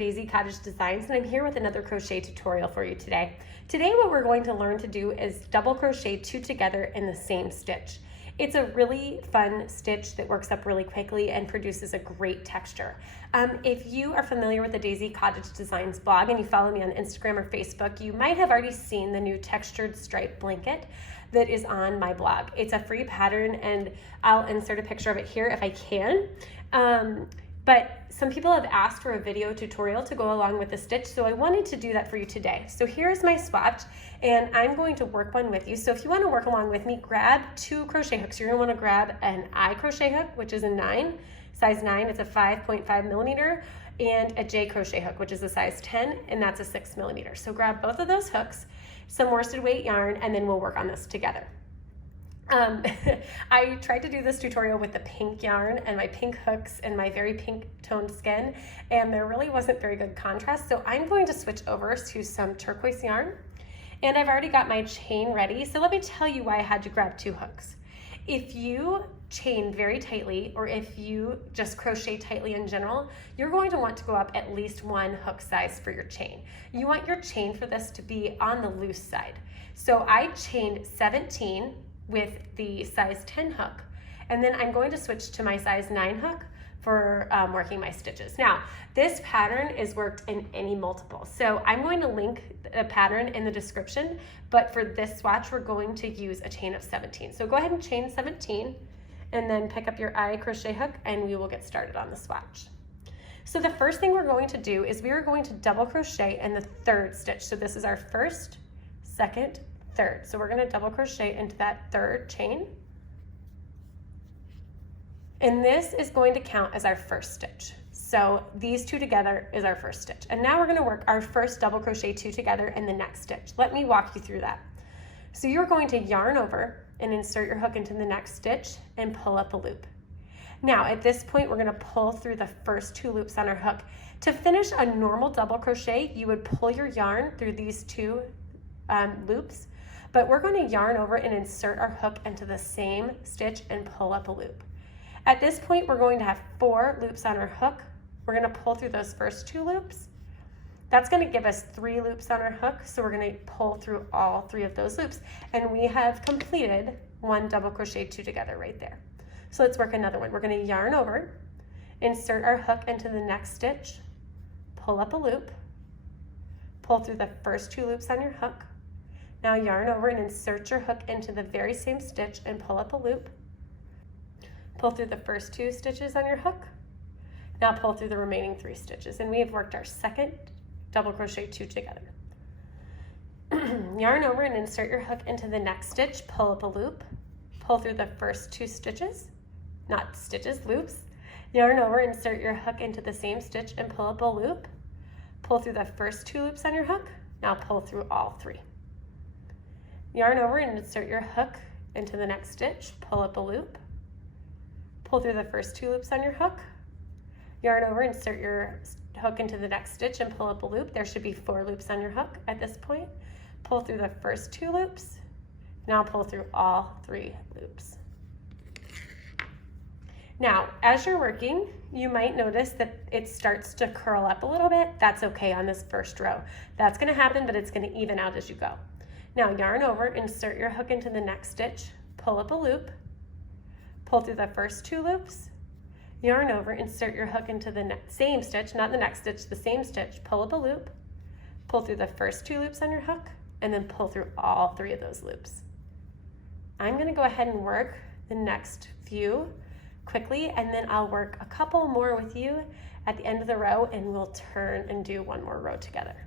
Daisy Cottage Designs, and I'm here with another crochet tutorial for you today. Today what we're going to learn to do is double crochet 2 together in the same stitch. It's a really fun stitch that works up really quickly and produces a great texture. If you are familiar with the Daisy Cottage Designs blog and you follow me on Instagram or Facebook, you might have already seen the new textured stripe blanket that is on my blog. It's a free pattern and I'll insert a picture of it here if I can. But some people have asked for a video tutorial to go along with the stitch, so I wanted to do that for you today. So here's my swatch, and I'm going to work one with you. So if you want to work along with me, grab 2 crochet hooks. You're going to want to grab an I crochet hook, which is a 9, size 9, it's a 5.5 millimeter, and a J crochet hook, which is a size 10, and that's a 6 millimeter. So grab both of those hooks, some worsted weight yarn, and then we'll work on this together. I tried to do this tutorial with the pink yarn and my pink hooks and my very pink toned skin, and there really wasn't very good contrast, so I'm going to switch over to some turquoise yarn. And I've already got my chain ready, so let me tell you why I had to grab 2 hooks. If you chain very tightly, or if you just crochet tightly in general, you're going to want to go up at least 1 hook size for your chain. You want your chain for this to be on the loose side. So I chained 17 with the size 10 hook, and then I'm going to switch to my size 9 hook for working my stitches. Now, this pattern is worked in any multiple, so I'm going to link a pattern in the description, but for this swatch, we're going to use a chain of 17. So go ahead and chain 17, and then pick up your I crochet hook, and we will get started on the swatch. So the first thing we're going to do is we are going to double crochet in the 3rd stitch. So this is our 1st, 2nd, 3rd. So we're going to double crochet into that 3rd chain. And this is going to count as our 1st stitch. So these 2 together is our 1st stitch. And now we're going to work our 1st double crochet 2 together in the next stitch. Let me walk you through that. So you're going to yarn over and insert your hook into the next stitch and pull up a loop. Now at this point, we're going to pull through the first 2 loops on our hook. To finish a normal double crochet, you would pull your yarn through these 2 loops. But we're going to yarn over and insert our hook into the same stitch and pull up a loop. At this point, we're going to have 4 loops on our hook. We're going to pull through those first 2 loops. That's going to give us 3 loops on our hook, so we're going to pull through all 3 of those loops. And we have completed 1 double crochet 2 together right there. So let's work another one. We're going to yarn over, insert our hook into the next stitch, pull up a loop, pull through the first 2 loops on your hook. Now yarn over and insert your hook into the very same stitch and pull up a loop. Pull through the first 2 stitches on your hook. Now pull through the remaining 3 stitches, and we have worked our 2nd double crochet 2 together. Yarn over and insert your hook into the next stitch, pull up a loop, pull through the first 2 stitches, not stitches, loops. Yarn over, insert your hook into the same stitch and pull up a loop. Pull through the first 2 loops on your hook. Now pull through all 3. Yarn over and insert your hook into the next stitch, pull up a loop, pull through the first 2 loops on your hook, yarn over, insert your hook into the next stitch and pull up a loop. There should be 4 loops on your hook at this point. Pull through the first 2 loops, now pull through all 3 loops. Now, as you're working, you might notice that it starts to curl up a little bit. That's okay on this first row. That's going to happen, but it's going to even out as you go. Now yarn over, insert your hook into the next stitch, pull up a loop, pull through the first 2 loops, yarn over, insert your hook into the same stitch, not the next stitch, the same stitch, pull up a loop, pull through the first 2 loops on your hook, and then pull through all 3 of those loops. I'm going to go ahead and work the next few quickly, and then I'll work a couple more with you at the end of the row, and we'll turn and do 1 more row together.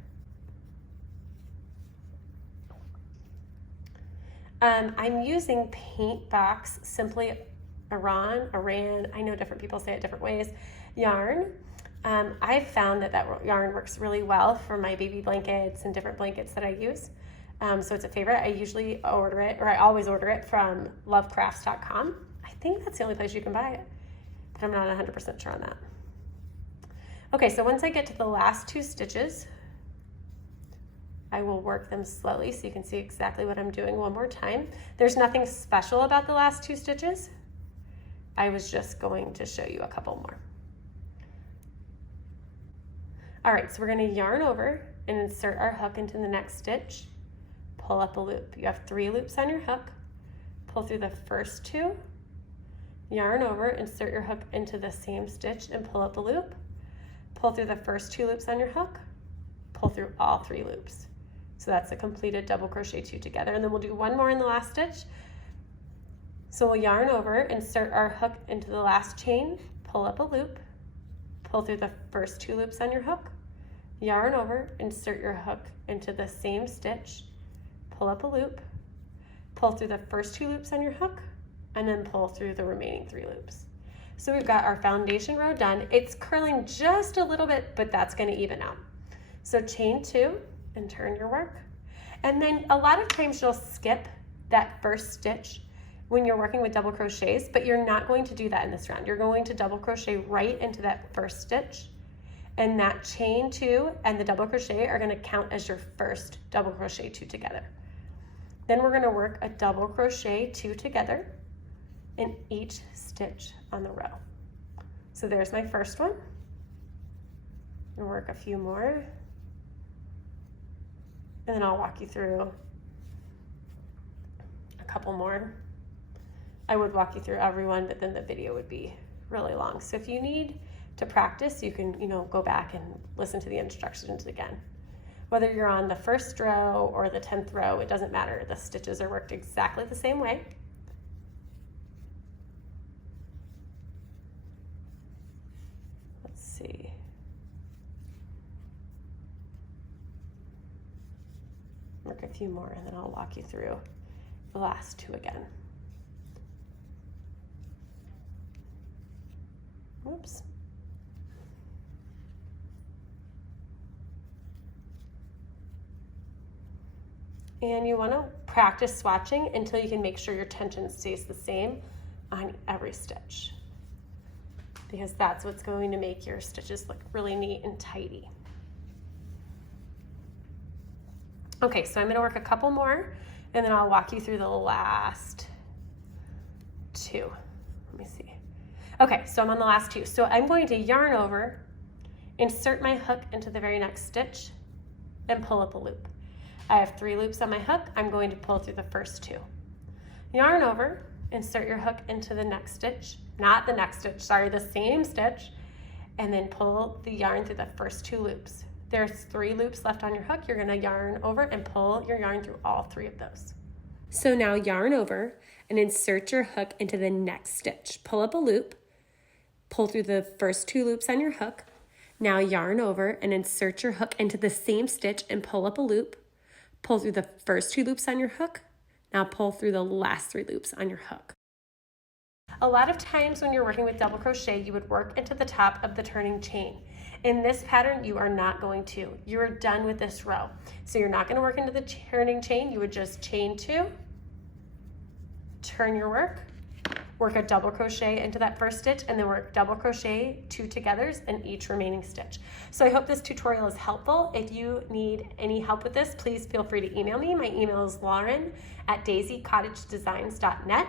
I'm using Paintbox, simply Aran, I know different people say it different ways, yarn. I've found that yarn works really well for my baby blankets and different blankets that I use. So it's a favorite. I usually order it, or I always order it from lovecrafts.com. I think that's the only place you can buy it, but I'm not 100% sure on that. Okay, so once I get to the last 2 stitches, I will work them slowly so you can see exactly what I'm doing one more time. There's nothing special about the last 2 stitches. I was just going to show you a couple more. All right, so we're gonna yarn over and insert our hook into the next stitch, pull up a loop. You have 3 loops on your hook, pull through the first 2, yarn over, insert your hook into the same stitch and pull up a loop, pull through the first 2 loops on your hook, pull through all 3 loops. So that's a completed double crochet 2 together, and then we'll do one more in the last stitch. So we'll yarn over, insert our hook into the last chain, pull up a loop, pull through the first 2 loops on your hook, yarn over, insert your hook into the same stitch, pull up a loop, pull through the first 2 loops on your hook, and then pull through the remaining 3 loops. So we've got our foundation row done. It's curling just a little bit, but that's going to even out. So chain 2 and turn your work. And then a lot of times you'll skip that first stitch when you're working with double crochets, but you're not going to do that in this round. You're going to double crochet right into that first stitch, and that chain 2 and the double crochet are going to count as your first double crochet 2 together. Then we're going to work a double crochet 2 together in each stitch on the row. So there's my first one. And work a few more, and then I'll walk you through a couple more. I would walk you through everyone, but then the video would be really long. So if you need to practice, you can, go back and listen to the instructions again. Whether you're on the first row or the 10th row, it doesn't matter. The stitches are worked exactly the same way. Let's see. Work a few more, and then I'll walk you through the last 2 again. Whoops. And you want to practice swatching until you can make sure your tension stays the same on every stitch, because that's what's going to make your stitches look really neat and tidy. Okay, so I'm going to work a couple more, and then I'll walk you through the last 2. Let me see. Okay, so I'm on the last 2. So I'm going to yarn over, insert my hook into the very next stitch, and pull up a loop. I have 3 loops on my hook. I'm going to pull through the first 2. Yarn over, insert your hook into the next stitch, not the next stitch, sorry, the same stitch, and then pull the yarn through the first 2 loops. There's 3 loops left on your hook. You're gonna yarn over and pull your yarn through all 3 of those. So now yarn over and insert your hook into the next stitch. Pull up a loop, pull through the first 2 loops on your hook. Now yarn over and insert your hook into the same stitch and pull up a loop. Pull through the first 2 loops on your hook. Now pull through the last 3 loops on your hook. A lot of times when you're working with double crochet, you would work into the top of the turning chain. In this pattern, you are not going to. You are done with this row. So you're not going to work into the turning chain. You would just chain 2, turn your work, work a double crochet into that first stitch, and then work double crochet 2 togethers in each remaining stitch. So I hope this tutorial is helpful. If you need any help with this, please feel free to email me. My email is lauren@daisycottagedesigns.net,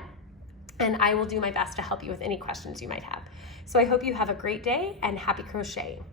and I will do my best to help you with any questions you might have. So I hope you have a great day and happy crocheting.